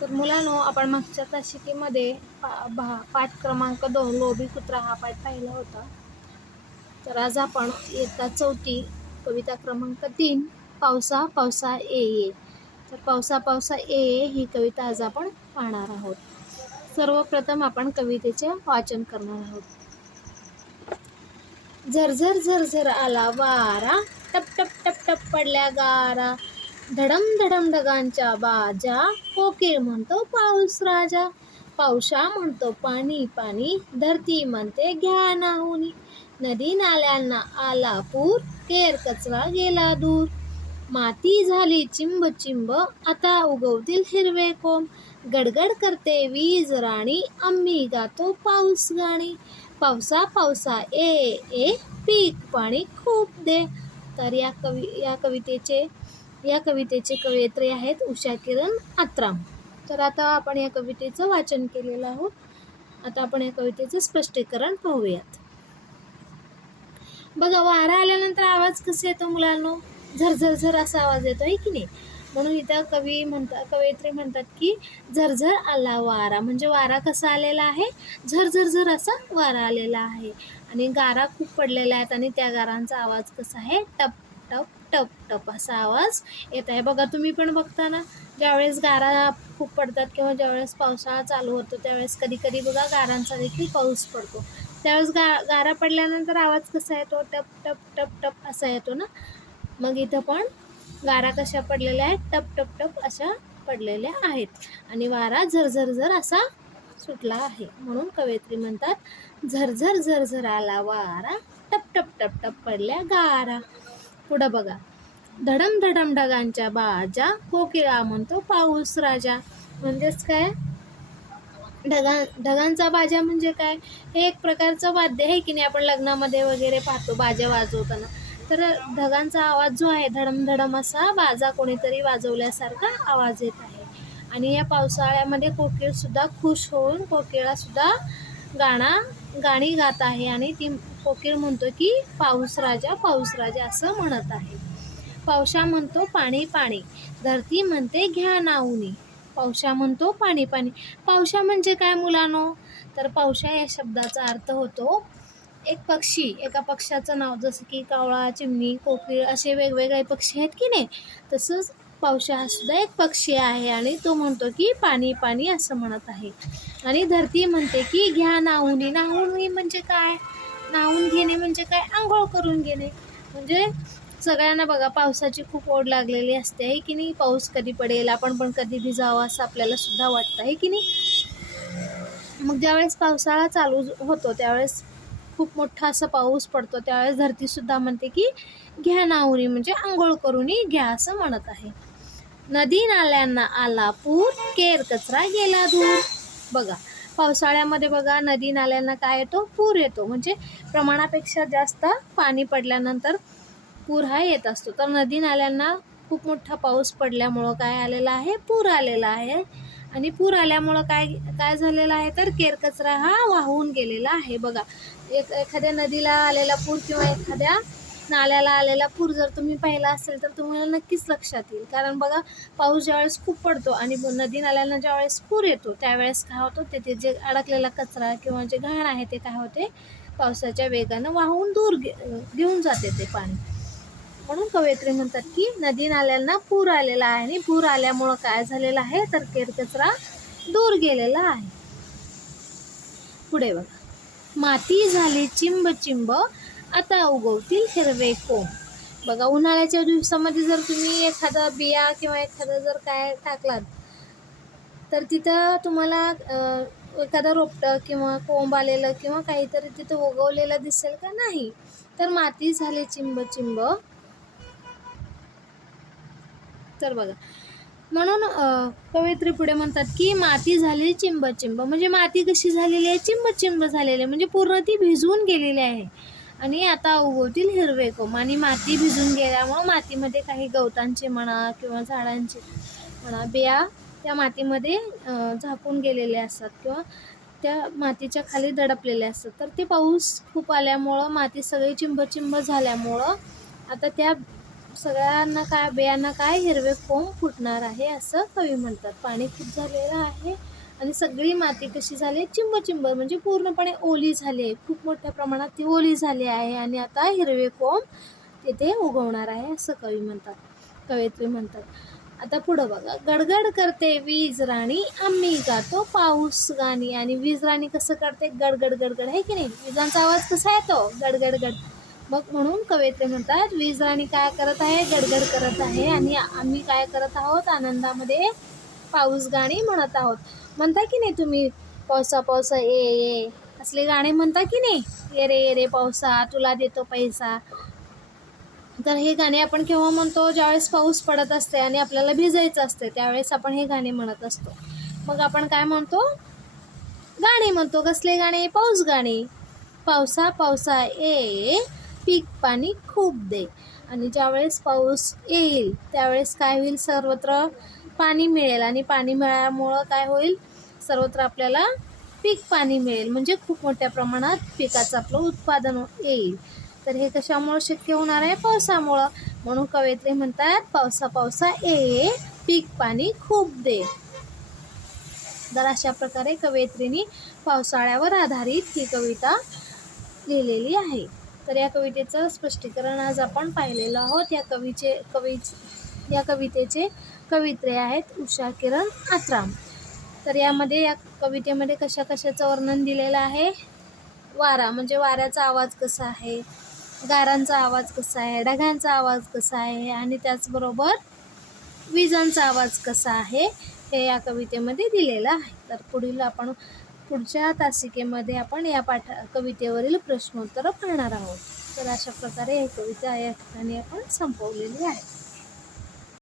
तर मुलांनो, आपण मागच्या तासिकेमध्ये पाठ क्रमांक 2 लोभी कुत्रा हा पाठ पाहिला होता. तर आज आपण इयत्ता 4 कविता क्रमांक 3 पावसा पावसा ये ये. तर पावसा पावसा ये ये ही कविता आज आपण पाहणार आहोत. सर्वप्रथम आपण कवितेचे वाचन करणार आहोत. झरझर झरझर आला वारा, टप टप टप टप पडल्या गारा, धडम धडम ढगांच्या बाजा, कोकिळ म्हणतो पाऊस राजा, पावसा म्हणतो पाणी पाणी, धरती म्हणते घ्या नाहुनी, नदी नाल्यांना आला पूर, केर कचरा गेला दूर, माती झाली चिंब चिंब, आता उगवतील हिरवे कोंब, गडगड करते वीज राणी, आम्ही गातो पाऊस गाणी, पावसा पावसा ए ए, पीक पाणी खूप दे. तर या कवितेचे कवयित्री आहेत उषा किरण आत्राम. तर आता आपण या कवितेचं वाचन केलेलं आहोत. आता आपण या कवितेचं स्पष्टीकरण पाहूयात. बघा, वारा आल्यानंतर आवाज कसा येतो मुलांनो? झरझरझर असा आवाज येतो आहे की नाही? म्हणून इथं कवयित्री म्हणतात की झरझर आला वारा, म्हणजे वारा कसा आलेला आहे? झरझरझर असा वारा आलेला आहे. आणि गारा खूप पडलेल्या आहेत आणि त्या गारांचा आवाज कसा आहे? टप टप टप टप असा आवाज येत आहे. बघा, तुम्ही पण बघता ना, ज्यावेळेस गारा खूप पडतात किंवा ज्यावेळेस पावसाळा चालू होतो त्यावेळेस कधी कधी बघा गारांचा देखील पाऊस पडतो. त्यावेळेस गारा पडल्यानंतर आवाज कसा येतो? टप टप टप टप असा येतो ना. मग इथं पण गारा कशा पडलेल्या आहेत? टप टप टप अशा पडलेल्या आहेत आणि वारा झरझरझर असा सुटला आहे. म्हणून कवयित्री म्हणतात झरझर झरझर आला वारा, टप टप टप टप पडल्या गारा. पुढं बघा, धडम धडम ढगांच्या बाजा, कोकिळा म्हणतो पाऊस राजा. म्हणजेच काय? ढगांचा बाजा म्हणजे काय? हे एक प्रकारचं वाद्य आहे की नाही, आपण लग्नामध्ये वगैरे पाहतो बाजा वाजवताना. तर ढगांचा आवाज जो आहे, धडम धडम असा बाजा कोणीतरी वाजवल्यासारखा आवाज येत आहे. आणि या पावसाळ्यामध्ये कोकिळ सुद्धा खुश होऊन कोकिळा सुद्धा गाणी गात आहे आणि ती कोकिळ म्हणतो की पाऊस राजा असं म्हणत आहे. पावसा म्हणतो पाणी पाणी, धरती म्हणते घ्या नाहुनी, पावसा म्हणतो पाणी पाणी. पावसा म्हणजे काय मुलांनो? तर पावसा या शब्दाचा अर्थ होतो एक पक्षी, एका पक्षाचं नाव. जसं की कावळा, चिमणी, कोकिळ असे वेगवेगळे पक्षी आहेत की नाही, तसंच पावसा हा सुद्धा एक पक्षी आहे आणि तो म्हणतो की पाणी पाणी असं म्हणत आहे. आणि धरती म्हणते की घ्या नाहुनी. नाहुनी म्हणजे काय? नाहून घेणे म्हणजे काय? आंघोळ करून घेणे. म्हणजे सगळ्यांना बघा पावसाची खूप ओढ लागलेली असते आहे की नाही. पाऊस कधी पडेल, आपण पण कधी भिजावं असं आपल्याला सुद्धा वाटतं आहे की नाही. मग ज्यावेळेस पावसाळा चालू होतो त्यावेळेस खूप मोठा असा पाऊस पडतो, त्यावेळेस धरती सुद्धा म्हणते की घ्या नाहुनी, म्हणजे आंघोळ करून घ्या असं म्हणत आहे. नदी नाल्यांना आला पूर, केर कचरा गेला दूर. बघा, पावसाळ्यामध्ये बघा नदी नाल्यांना काय येतो? पूर येतो. म्हणजे प्रमाणापेक्षा जास्त पाणी पडल्यानंतर पूर हा येत असतो. तर नदी नाल्यांना खूप मोठा पाऊस पडल्यामुळं काय आलेला आहे? पूर आलेला आहे. आणि पूर आल्यामुळं काय झालेलं आहे? तर केरकचरा हा वाहून गेलेला आहे. बघा, एखाद्या नदीला आलेला पूर किंवा एखाद्या नाल्याला आलेला पूर जर तुम्ही पाहिला असेल तर तुम्हाला नक्कीच लक्षात येईल. कारण बघा, पाऊस ज्यावेळेस खूप पडतो आणि नदी नाल्यांना ज्यावेळेस पूर येतो त्यावेळेस काय होतं? ते जे अडकलेला कचरा किंवा जे घाण आहे ते काय होते? पावसाच्या वेगानं वाहून दूर घेऊन जाते ते पाणी. म्हणून कवयित्री म्हणतात की नदी नाल्यांना पूर आलेला आहे आणि पूर आल्यामुळं काय झालेलं आहे? तर केरकचरा दूर गेलेला आहे. पुढे बघा, माती झाली चिंब चिंब, आता उगवतील हिरवे कोंब. बघा, उन्हाळ्याच्या दिवसामध्ये जर तुम्ही एखादा बिया किंवा एखादा जर काय टाकलात तर तिथं तुम्हाला एखादं रोपटं किंवा कोंब आलेलं किंवा काहीतरी तिथं उगवलेलं दिसेल का? नाही. तर माती झाली चिंब चिंब. तर बघा, म्हणून कवयित्री पुढे म्हणतात की माती झाली चिंब चिंब, म्हणजे माती कशी झालेली आहे? चिंब चिंब झालेली आहे, म्हणजे पूर्ण ती भिजवून गेलेली आहे. आणि आता उगवतील हिरवे कोंब. आणि माती भिजून गेल्यामुळं मातीमध्ये काही गवतांचे म्हणा किंवा झाडांचे म्हणा बिया त्या मातीमध्ये झाकून गेलेले असतात किंवा त्या मातीच्या खाली दडपलेले असतात. तर ते पाऊस खूप आल्यामुळं माती सगळी चिंब चिंब झाल्यामुळं आता त्या सगळ्यांना काय, बियांना काय हिरवे कोंब फुटणार आहे असं कवी म्हणतात. पाणी खूप झालेलं आहे आणि सगळी माती कशी झाली, चिंब म्हणजे पूर्णपणे ओली झाली आहे. खूप मोठ्या प्रमाणात ती ओली झाली आहे आणि आता हिरवे कोंब तिथे उगवणार आहे असं कवी म्हणतात, कवयित्री म्हणतात. आता पुढं बघा, गडगड करते वीज राणी आम्ही गातो पाऊस गाणी. आणि वीज राणी कसं करते, गडगड गडगड, आहे की नाही? विजांचा आवाज कसा येतो, गडगड गड. मग म्हणून कवयित्री म्हणतात, वीज राणी काय करत आहे, गडगड करत आहे आणि आम्ही काय करत आहोत, आनंदामध्ये पाऊस गाणी म्हणत आहोत. म्हणता की नाही तुम्ही, पावसा पावसा ये ये असले गाणे म्हणता की नाही, ये रे पावसा तुला देतो पैसा. तर हे गाणे आपण केव्हा म्हणतो, ज्यावेळेस पाऊस पडत असते आणि आपल्याला भिजायचं असते त्यावेळेस आपण हे गाणे म्हणत असतो. मग आपण काय म्हणतो, गाणे म्हणतो. कसले गाणे, पाऊस गाणे. पावसा पावसा ये पीक पाणी खूप दे. आणि ज्यावेळेस पाऊस येईल त्यावेळेस काय होईल, सर्वत्र पाणी मिळेल आणि पाणी मिळाल्यामुळं काय होईल, सर्वत्र आपल्याला पीक पाणी मिळेल, म्हणजे खूप मोठ्या प्रमाणात पिकाचं आपलं उत्पादन येईल. तर हे कशामुळं शक्य होणार आहे, पावसामुळं. म्हणून कवयित्री म्हणतात, पावसा पावसा ये पीक पाणी खूप दे. तर अशा प्रकारे कवयित्रीने पावसाळ्यावर आधारित ही कविता लिहिलेली आहे. तर या कवितेचं स्पष्टीकरण आज आपण पाहिलेलं आहोत. या कवितेचे कवित्री आहेत उषा किरण आत्राम. तर या कवितेमध्ये कशा कशाचं वर्णन दिलेलं आहे, वारा म्हणजे वाऱ्याचा आवाज कसा आहे, गारांचा आवाज कसा आहे, ढगांचा आवाज कसा आहे आणि त्याचबरोबर विजांचा आवाज कसा आहे, हे या कवितेमध्ये दिलेलं आहे. तर पुढच्या तासिकेमध्ये आपण या कवितेवरील प्रश्नोत्तर पाहणार आहोत. तर अशा प्रकारे ही कविता या ठिकाणी आपण संपवलेली आहे.